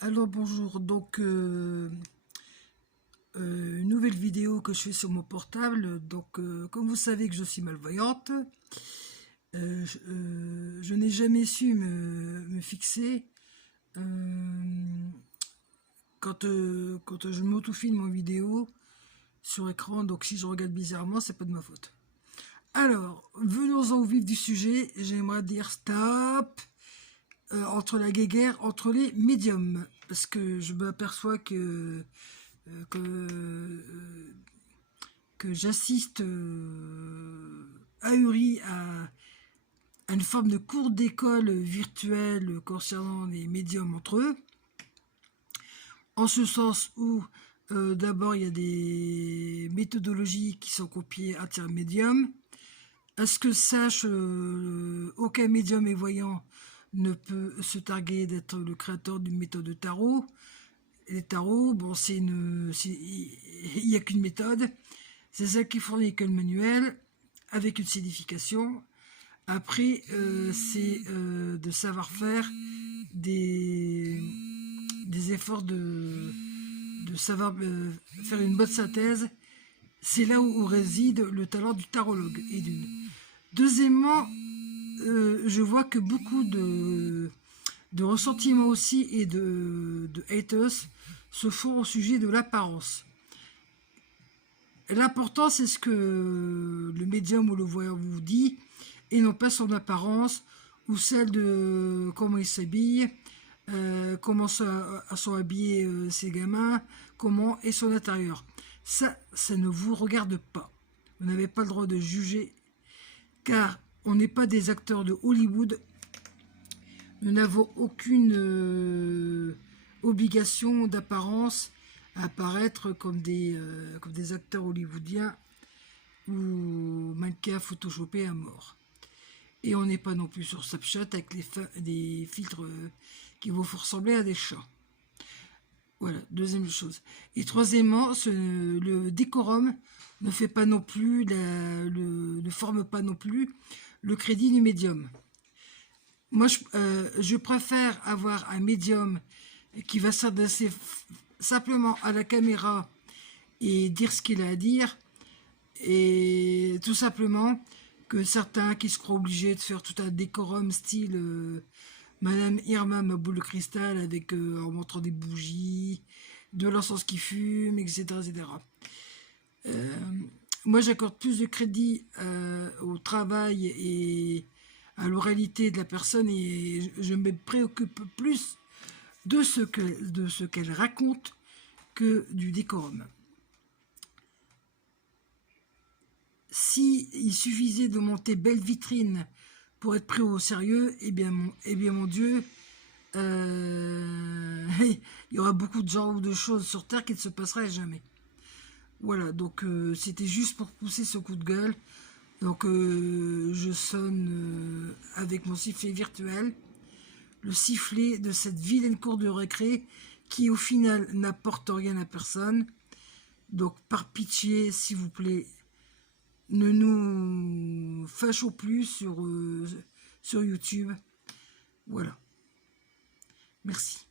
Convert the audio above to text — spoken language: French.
Alors bonjour, donc une nouvelle vidéo que je fais sur mon portable. Donc comme vous savez que je suis malvoyante, je n'ai jamais su me fixer quand je m'auto-filme en vidéo sur écran. Donc si je regarde bizarrement, c'est pas de ma faute. Alors, venons-en au vif du sujet. J'aimerais dire stop entre la guéguerre entre les médiums, parce que je m'aperçois que j'assiste ahuri à une forme de cours d'école virtuelle concernant les médiums entre eux, en ce sens où d'abord il y a des méthodologies qui sont copiées à tiers médium. À ce que sache, aucun médium et voyant ne peut se targuer d'être le créateur d'une méthode de tarot. Les tarots, bon, il n'y a qu'une méthode, c'est celle qui fournit que le manuel, avec une signification. Après, c'est de savoir faire des efforts de savoir faire une bonne synthèse. C'est là où réside le talent du tarologue. Et d'une. Deuxièmement, je vois que beaucoup de ressentiments aussi et de haters se font au sujet de l'apparence. L'important, c'est ce que le médium ou le voyant vous dit, et non pas son apparence, ou celle de comment il s'habille, comment sont habillés ses gamins, comment est son intérieur. Ça ne vous regarde pas. Vous n'avez pas le droit de juger, car on n'est pas des acteurs de Hollywood. Nous n'avons aucune obligation d'apparence à apparaître comme des acteurs hollywoodiens ou mannequins photoshopés à mort. Et on n'est pas non plus sur Snapchat avec des filtres qui vont vous ressembler à des chats. Voilà, deuxième chose. Et troisièmement, le décorum ne fait pas non plus, ne forme pas non plus le crédit du médium. Moi, je préfère avoir un médium qui va s'adresser simplement à la caméra et dire ce qu'il a à dire, et tout simplement que certains qui se croient obligés de faire tout un décorum style Madame Irma, ma boule de cristal, avec en montrant des bougies, de l'encens qui fume, etc. etc. Moi, j'accorde plus de crédit au travail et à l'oralité de la personne, et je me préoccupe plus de ce qu'elle raconte que du décorum. Si il suffisait de monter belle vitrine pour être pris au sérieux, eh bien mon Dieu, il y aura beaucoup de gens ou de choses sur Terre qui ne se passeraient jamais. Voilà, donc c'était juste pour pousser ce coup de gueule. Donc je sonne avec mon sifflet virtuel, le sifflet de cette vilaine cour de récré qui au final n'apporte rien à personne. Donc par pitié, s'il vous plaît, ne nous fâchons plus sur YouTube. Voilà. Merci.